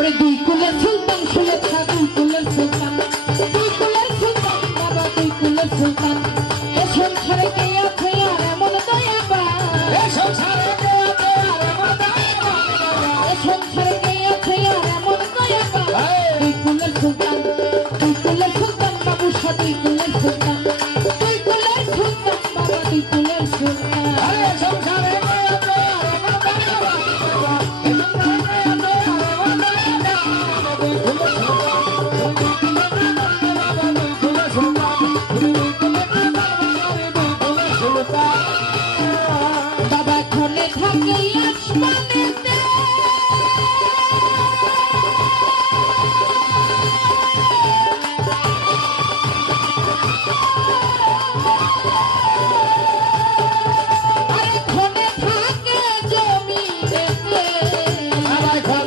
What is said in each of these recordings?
তোরে দুই কুলের সুলতান শুনেছা দুই কুলের সুলতান। দুই কুলের সুলতান বাবা দুই কুলের সুলতান। এ সংসারে কে আছে আর এমন দয়াবা এ সংসারে কে আছে আর এমন দয়াবা এ সংসারে কে আছে আর এমন দয়াবা দুই কুলের সুলতান দুই কুলের সুলতান বাবু সাথী কুলের সুলতান। দুই কুলের সুলতান বাবা দুই কুলের সুলতান। I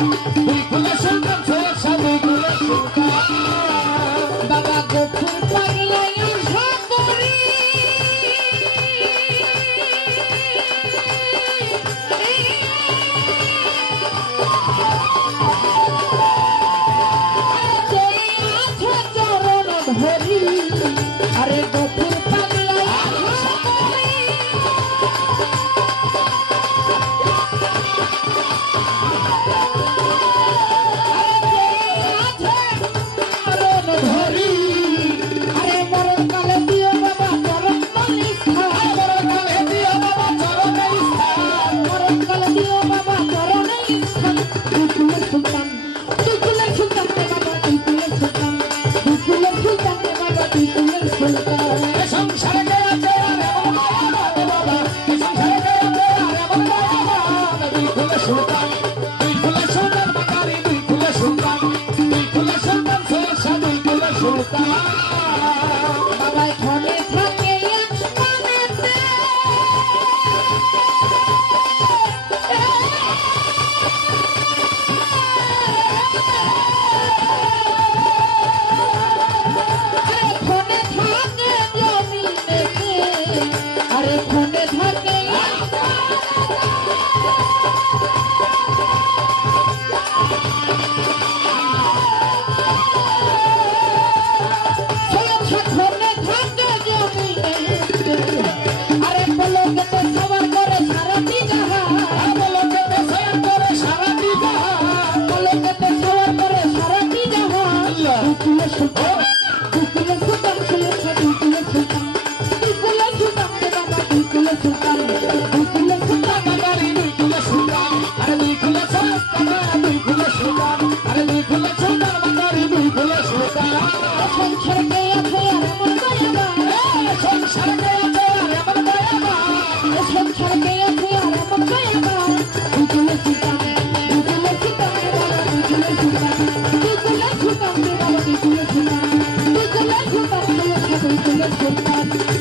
Oh, Look at Thank you.